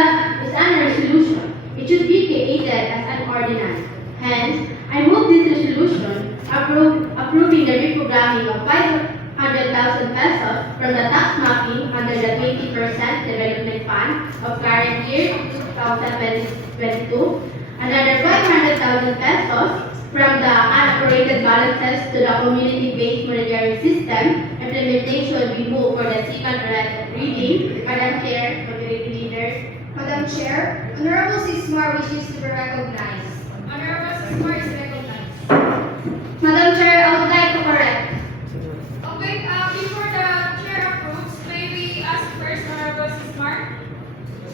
under resolution. It should be created as an ordinance. Hence, I move this resolution approving the reprogramming of 500,000 pesos from the tax mapping under the 20% Development Fund of current year 2022, another 500,000 pesos from the unappropriated balances to the Community-Based Monitoring System implementation be moved for the second reading. Madam Chair, Majority Leader. Madam Chair, Honorable Sismar wishes to be recognized. Honorable Sismar is recognized. Madam Chair, I would like to correct. Okay, before the chair approves, may we ask first Honorable Sismar?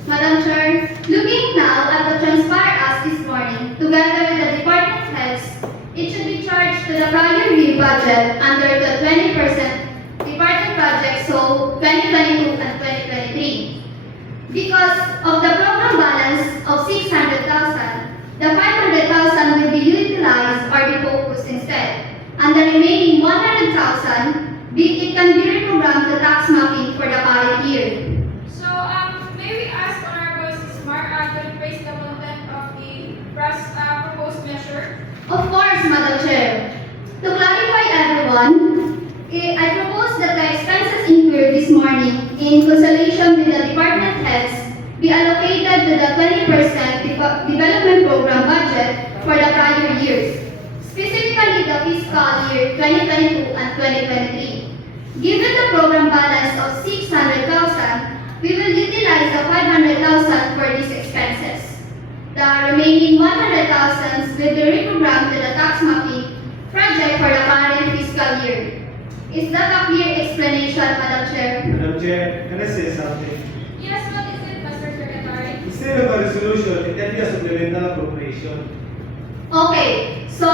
Madam Chair, looking now at the transpired as this morning, together with the department heads, it should be charged to the prior year budget under the 20% department project, so 2022 and 2023. Because of the program balance of 600,000, the 500,000 will be utilized or be focused instead, and the remaining 100,000 it can be reprogrammed to tax mapping for the current year. So, may we ask Honorable Sismar to rephrase the content of the proposed measure? Of course, Madam Chair. To clarify everyone, I propose that the expenses incurred this morning in consultation with the department heads be allocated to the 20% development program budget for the prior years, specifically the fiscal year 2022 and 2023. Given the program balance of 600,000, we will utilize the 500,000 for these expenses. The remaining 100,000 will be reprogrammed to the tax mapping project for the current fiscal year. Is that a clear explanation, Madam Chair? Madam Chair, can I say something? Yes, what is it, Mr. Secretary? Instead of a resolution, it can be a supplemental appropriation. Okay, so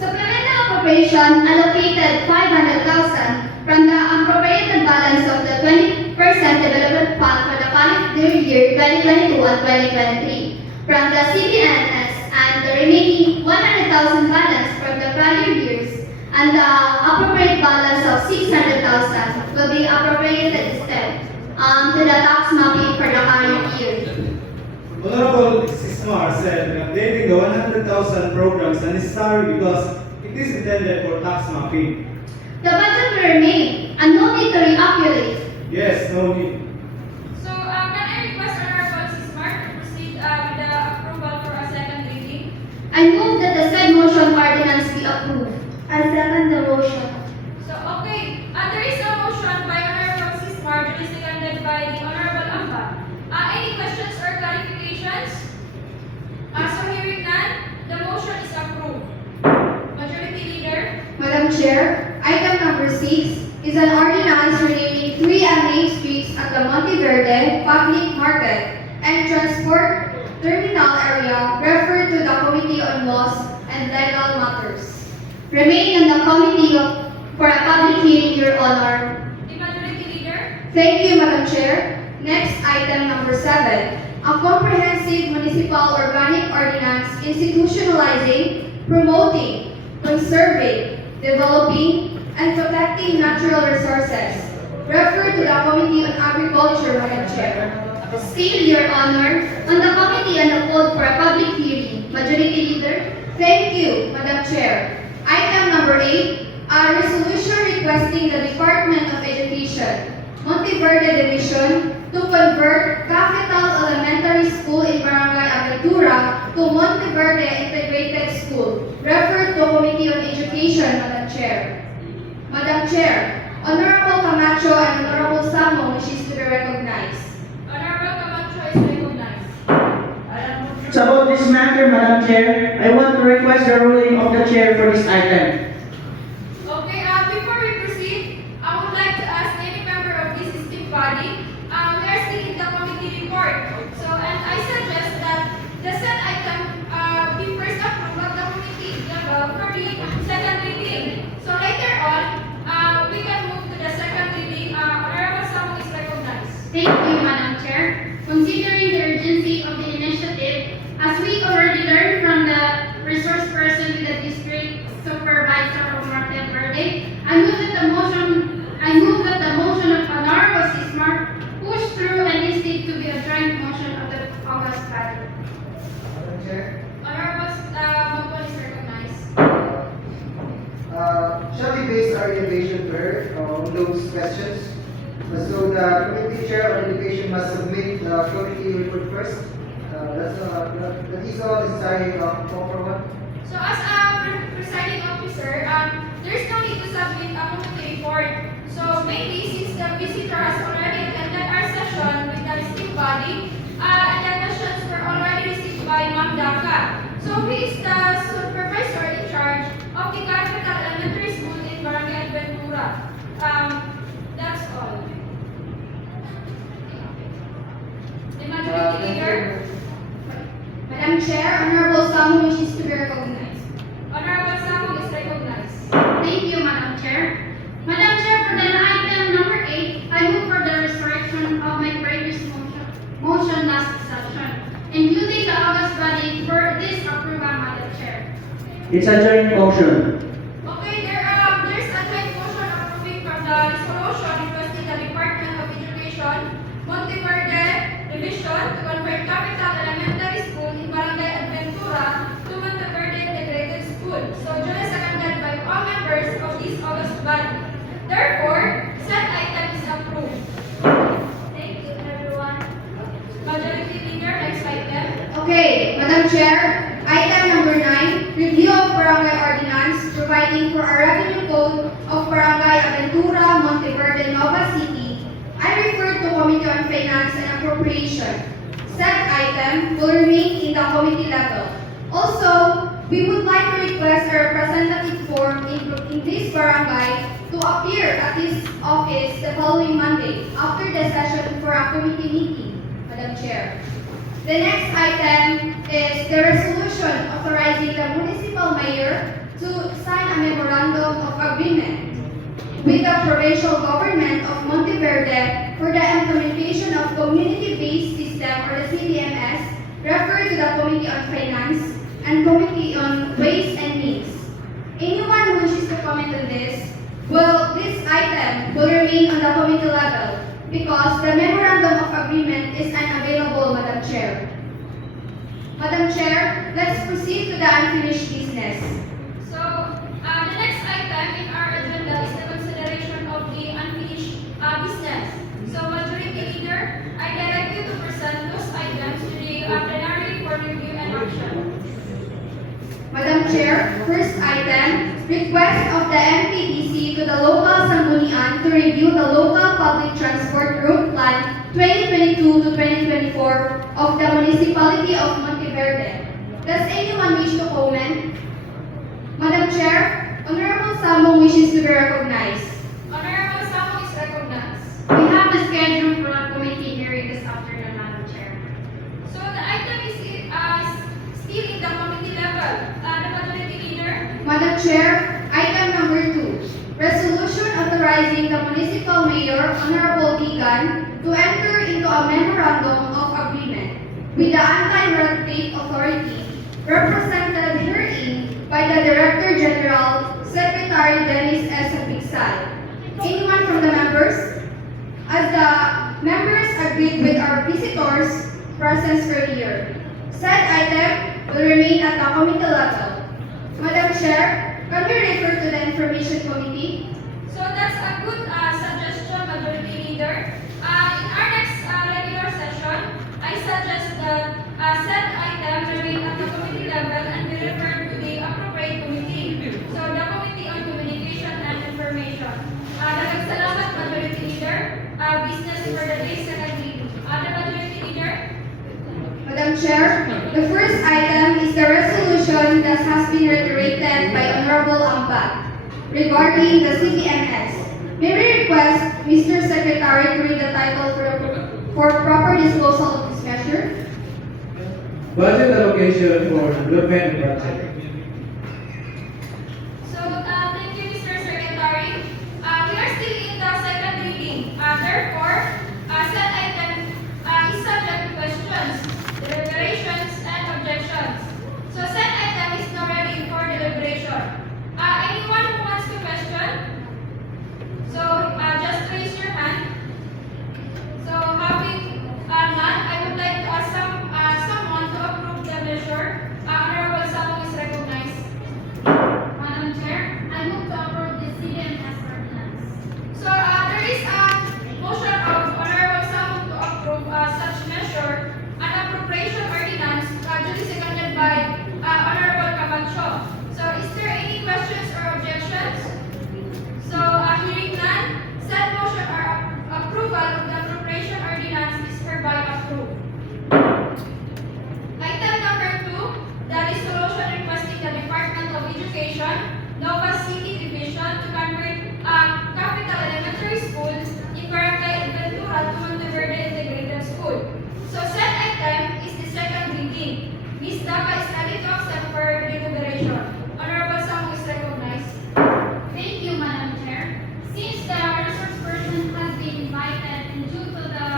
supplemental appropriation allocated 500,000 from the appropriated balance of the 20% development fund for the calendar year 2022 and 2023 from the CBNS, and the remaining 100,000 balance from the prior years, and the appropriate balance of 600,000 will be appropriated instead to the tax mapping for the current year. Honorable Sismar said that updating the 100,000 programs are necessary because it It is intended for tax mapping. The budget will remain, and no need to reoculate. Yes, no need. So, can I request Honorable Sismar to proceed with the approval for a second reading? I move that the said motion ordinance be approved. I second the motion. So, okay, there is a motion by Honorable Sismar, duly seconded by the Honorable Amba. Any questions or clarifications? So, hearing none, the motion is approved. Majority Leader? Madam Chair, item number 6 is an ordinance renaming 3 unnamed streets at the Monteverde Public Market and Transport Terminal area referred to the Committee on Laws and Legal Matters. Remain in the committee for a public hearing, Your Honor. The Majority Leader? Thank you, Madam Chair. Next, item number 7, a comprehensive municipal organic ordinance institutionalizing, promoting, conserving, developing, and protecting natural resources. Refer to the Committee on Agriculture, Madam Chair. Still, Your Honor, on the Committee on the Code for a public hearing. Majority Leader? Thank you, Madam Chair. Item number 8, a resolution requesting the Department of Education, Monteverde Division, to convert Capital Elementary School in Barangay Aventura to Monteverde Integrated School. Refer to Committee on Education, Madam Chair. Madam Chair, Honorable Camacho and Honorable Samo wishes to be recognized. Honorable Camacho is recognized. So about this matter, Madam Chair, I want to request the ruling of the chair for this item. Okay, before we proceed, I would like to ask any member of this esteemed body, we are still in the committee report. So, and I suggest that the said item be first approved at the committee level for the second reading. So later on, we can move to the second reading. Honorable Samu is recognized. Thank you, Madam Chair. Considering the urgency of the initiative, as we already learned from the resource person with the district supervisor of Monteverde, I move that the motion of Honorable Sismar push through and is to be a joint motion of the August body. Madam Chair, Honorable Magpon is recognized. shall we base our innovation first on those questions? So the committee chair of education must submit the committee report first. That is all necessary for one. So as a presiding officer, there's no need to submit a committee report. So maybe since the visitor has already attended our session with the esteemed body, and the questions were already received by Ma'am Daka. So he is the supervisor in charge of the Capital Elementary School in Barangay Ventura. That's all. The Majority Leader? Madam Chair, Honorable Samu wishes to be recognized. Honorable Samu is recognized. Thank you, Madam Chair. Madam Chair, for the item number 8, I move for the resurrection of my previous motion last session, including the August body for this approval, Madam Chair. It's a joint motion. Okay, there's a joint motion approving from the resolution requesting the Department of Education, Monteverde Division to convert Capital Elementary School in Barangay Adventura to Monteverde Integrated School. So, duly seconded by all members of this August body. Therefore, said item is approved. Thank you, everyone. Majority Leader, next item. Okay, Madam Chair, item number 9, review of barangay ordinance providing for a revenue code of Barangay Aventura, Monteverde, Nova City. I refer to Committee on Finance and Appropriation. Said item will remain in the committee level. Also, we would like to request a representative form in this barangay to appear at this office the following Monday after the session for a committee meeting, Madam Chair. The next item is the resolution authorizing the municipal mayor to sign a memorandum of agreement with the provincial government of Monteverde for the implementation of community-based system or the CBMS, referred to the Committee on Finance and Committee on Ways and Means. Anyone who wishes to comment on this, well, this item will remain on the committee level because the memorandum of agreement is unavailable, Madam Chair. Madam Chair, let's proceed to the unfinished business. So, The next item in our agenda is the consideration of the unfinished business. So, Majority Leader, I direct you to present those items to the plenary for review and action. Madam Chair, first item, request of the MPDC to the local Sangguniang to review the local public transport route plan 2022 to 2024 of the municipality of Monteverde. Does anyone wish to comment? Madam Chair, Honorable Samong wishes to be recognized. Honorable Samo is recognized. We have a schedule for a committee hearing this afternoon, Madam Chair. So, the item is still in the committee level. The Majority Leader, Madam Chair, item number 2, resolution authorizing the municipal mayor, Honorable Bigan, to enter into a memorandum of agreement with the Anti-Red Tape Authority, represented herein by the Director General, Secretary Dennis S. Abigsal. Anyone from the members? As the members agreed with our visitors' presence earlier, said item will remain at the committee level. Madam Chair, can we refer to the Information Committee? so that's a good suggestion, Majority Leader. In our next regular session, I suggest that said item remain at the committee level and be referred to the appropriate committee. So the Committee on Communication and Information. Nagsasalamat, Majority Leader. Business for the day, second reading. The Majority Leader. Madam Chair, the first item is the resolution that has been reiterated by Honorable Ambag regarding the CPMS. May we request Mr. Secretary to read the title for proper disposal of this measure? Budget allocation for development project. So, thank you, Mr. Secretary. We are still in the second reading. Therefore, said item is subject to questions, deliberations, and objections. So, said item is now ready for deliberation. Anyone who wants to question? So, just raise your hand. So, having none, I would like to ask someone to approve the measure. Honorable Samong is recognized. Madam Chair, I move to approve the CPMS ordinance. So, there is a motion of Honorable Samong to approve such measure, an appropriation ordinance duly seconded by Honorable Camacho. So, is there any questions or objections? So, hearing none, said motion or approval of the appropriation ordinance is hereby approved. Item number 2, the resolution requesting the Department of Education, Nova City Division to convert Capital Elementary School in Barangay Adventura to Monteverde Integrated School. So said item is the second reading. Ms. Daca is ready to accept for deliberation. Honorable Samong is recognized. Thank you, Madam Chair. Since the resource person has been invited and due to the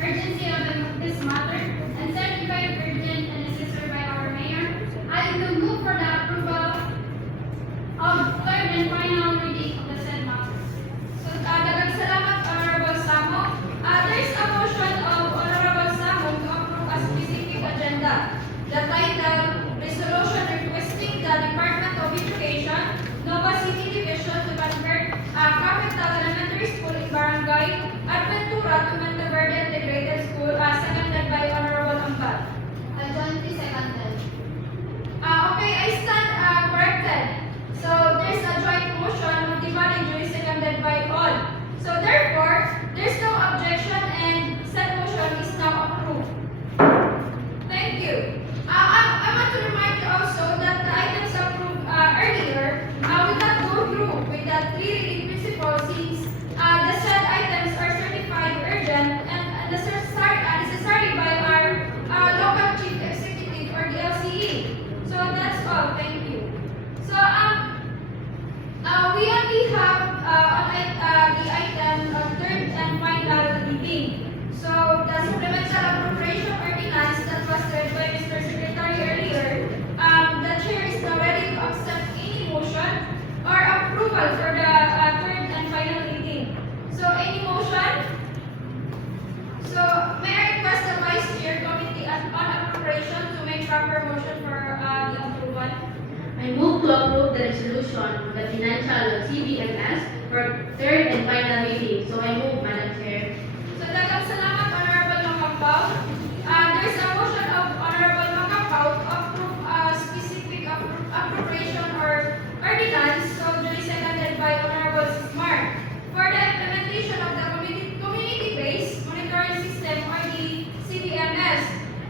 urgency of this matter and certified urgent and necessary by our mayor, I will move for the approval the resolution on the financial of CBMS for third and final reading. So I move, Madam Chair. So daghang salamat, Honorable Makapaw. There is a motion of Honorable Makapaw to approve a specific appropriation or ordinance, so duly seconded by Honorable Sismar, for the implementation of the community-based monitoring system or the CBMS.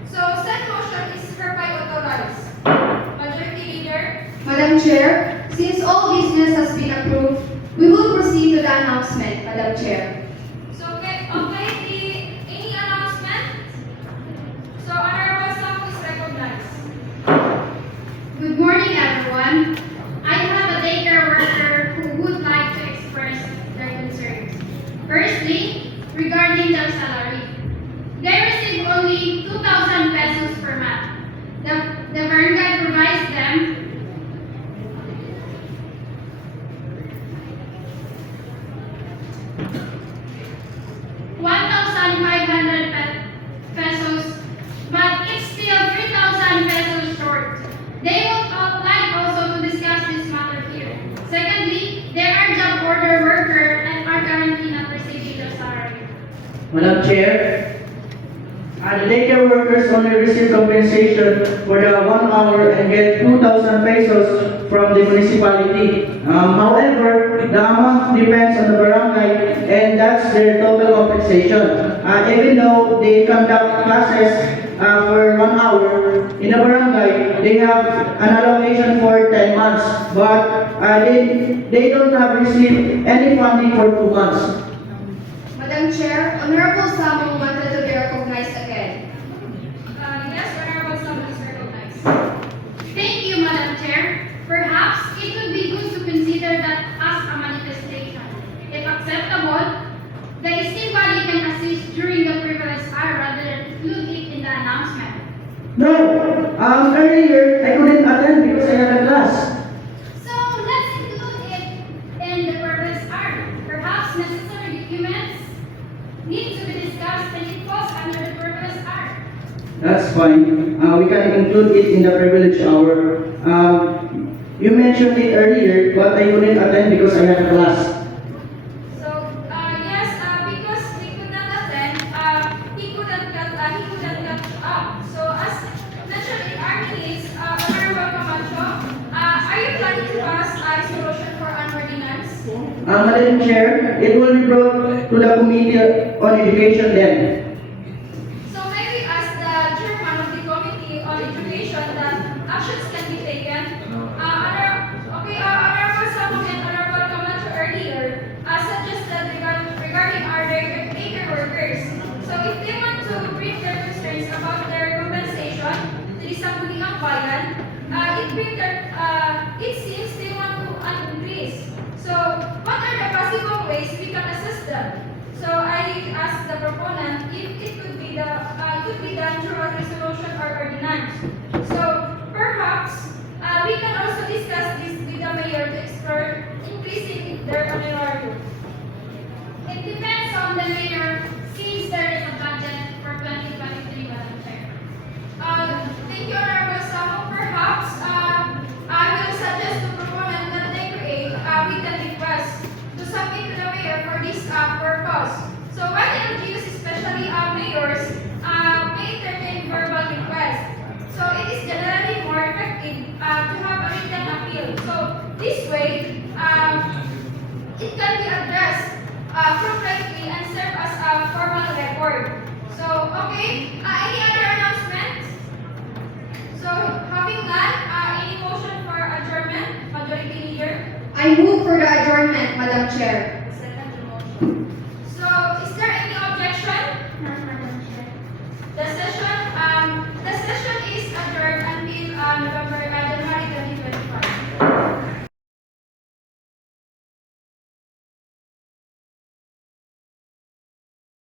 So said motion is hereby authorized. Majority Leader. Madam Chair, since all business has been approved, we will proceed to the announcement, Madam Chair. So, any announcement? So, Honorable Sammo is recognized. Good morning, everyone. I have a daycare worker who would like to express their concerns. Firstly, regarding their salary. They receive only 2,000 pesos per month. The barangay provides them 1,500 pesos, but it's still 3,000 pesos short. They would like also to discuss this matter here. Secondly, they are job order worker and are currently not receiving their salary. Madam Chair, the daycare workers only receive compensation for the 1 hour and get 2,000 pesos from the municipality. However, the amount depends on the barangay and that's their total compensation. Even though they conduct classes for 1 hour in a barangay, they have an allocation for 10 months, but they don't have received any funding for 2 months. Madam Chair, Honorable Sammo wanted to be recognized again. Yes, Honorable Sammo is recognized. Thank you, Madam Chair. Perhaps it would be good to consider that as a manifestation. If acceptable, the esteemed body can assist during the privilege hour rather than include it in the announcement. No, earlier I couldn't attend because I had a class. So let's include it in the privilege hour. Perhaps necessary documents need to be discussed and it falls under the privilege hour. That's fine. We can include it in the privilege hour. You mentioned it earlier, but I couldn't attend because I had a class. So, yes, because we could not attend, he couldn't catch up. So, as mentioned in our minutes, Honorable Camacho, are you planning to pass a resolution for an ordinance? Madam Chair, it will be brought to the Committee on Education then. So, may we ask the chairman of the Committee on Education that actions can be taken? Honorable Sammo and Honorable Camacho earlier suggested regarding our daycare workers. So, if they want to bring their concerns about their compensation to the Sangguniang Bayan, it seems they want to increase. So, what are the possible ways we can assist them? So, I asked the proponent if it could be done through a resolution or ordinance. So, perhaps we can also discuss this with the mayor to explore increasing their honorarium. It depends on the mayor since there is a budget for 2023, Madam Chair. Thank you, Honorable Sammo. Perhaps I will suggest to proponent that they create a written request to submit to the mayor for this purpose. So when LGUs, especially mayors, may entertain verbal requests. So it is generally more effective to have a written appeal. So this way, it can be addressed appropriately and serve as a formal record. So, okay, any other announcements? So, having none, any motion for adjournment, Majority Leader? I move for the adjournment, Madam Chair.